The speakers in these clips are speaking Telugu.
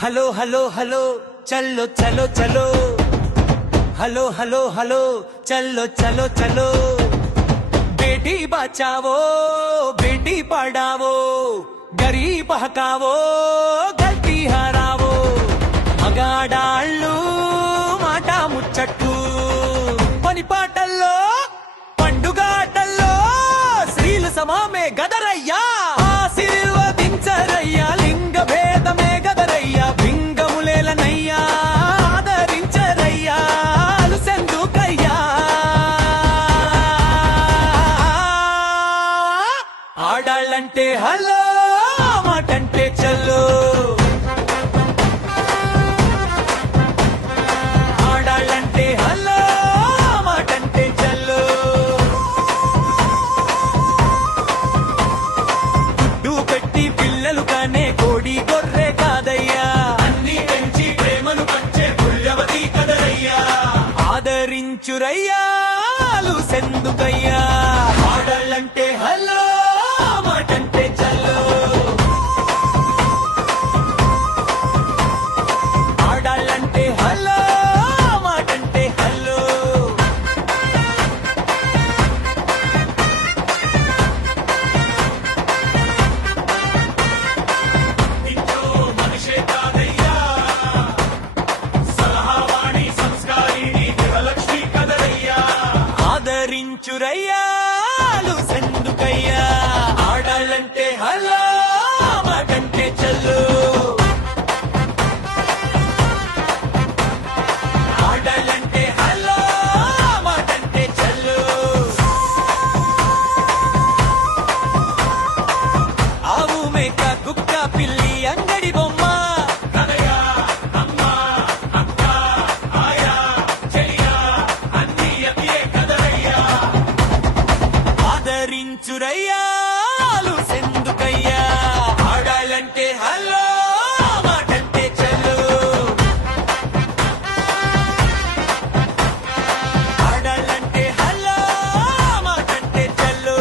హలో హలో హలో చల్లో చలో చలో హలో హలో హలో చల్లో చలో చలో బేటీ బచావో బేటీ పడావో గరీబ్ హకావో గల్తీ హరావో మగాడాళ్ళు మాట ముచ్చట్టు పని పాటల్లో పండుగాటల్లో స్త్రీలు సమామే గదరయ్యా ఆశీర్వదించరయ్యా లింగ భేదమే గదరయ్యా భింగములేలనయ్యా ఆదరించరయ్యా అలుసెందుకయ్యా ఆడాళ్ళంటే హలో మాటంటే చల్లో ఆడాళ్ళంటే హలో మాటంటే చల్లో గుడ్డు పెట్టి పిల్లలు కానే కోడి గొర్రె కాదయ్యా అన్ని పెంచి ప్రేమను పంచే పుల్యవతి కదరయ్యా ఆదరించురయ్యా అలుసెందుకయ్యా ఆడాళ్ళంటే హలో మాటంటే చల్లో ఆడాళ్ళంటే హలో మాటంటే హలో ఇంట్లో మనిషే కాదయ్యా సలహావాణి సంస్కారిణి గృహలక్ష్మి కదరయ్యా ఆదరించురయ్యా అలుసెందుకయ్యా ఆడాళ్ళంటే హలో మాటంటే చల్లో ఆడాళ్ళంటే హలో మాటంటే చల్లో ఆవు మేక కుక్క పిల్లి అంగడి బొమ్మ కదయ్యా అమ్మ అక్క ఆయా చెలియా అన్ని అతియే కదరయ్యా ఆదరించురయ్యా అలుసెందుకయ్యా ఆడాళ్ళంటే హలో మాటంటే చల్లో ఆడాళ్ళంటే హలో మాటంటే చల్లో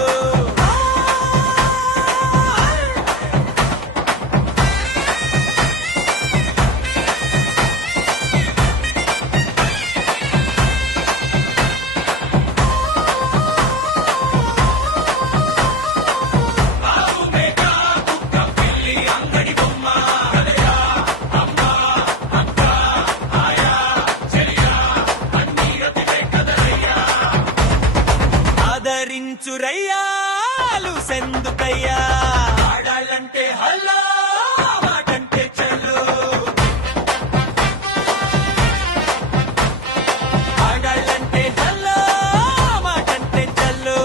ఆవు మేక కుక్క పిల్లి అంగడి బొమ్మ కదయ్యా అమ్మ అక్క ఆయా చెలియా అన్ని అతివే కదరయ్యా ఆదరించురయ్యా అలుసెందుకయ్యా ఆడాళ్ళంటే హలో మాటంటే చల్లో ఆడాళ్ళంటే హలో మాటంటే చల్లో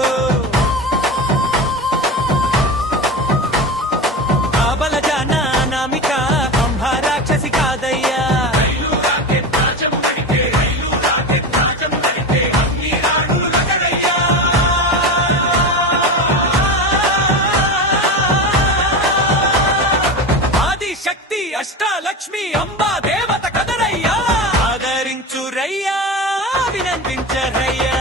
కాబలజాన నామిక బ్రహ్మ రాక్షసి కాదయ్యా రైలు రాకెట్ నాచం నడిపే అన్ని రాణులు గదరయ్యా ఆది శక్తి అష్టాలక్ష్మి అంబా దేవత కదరయ్యా ఆదరించురయ్యా అభినందించరయ్యా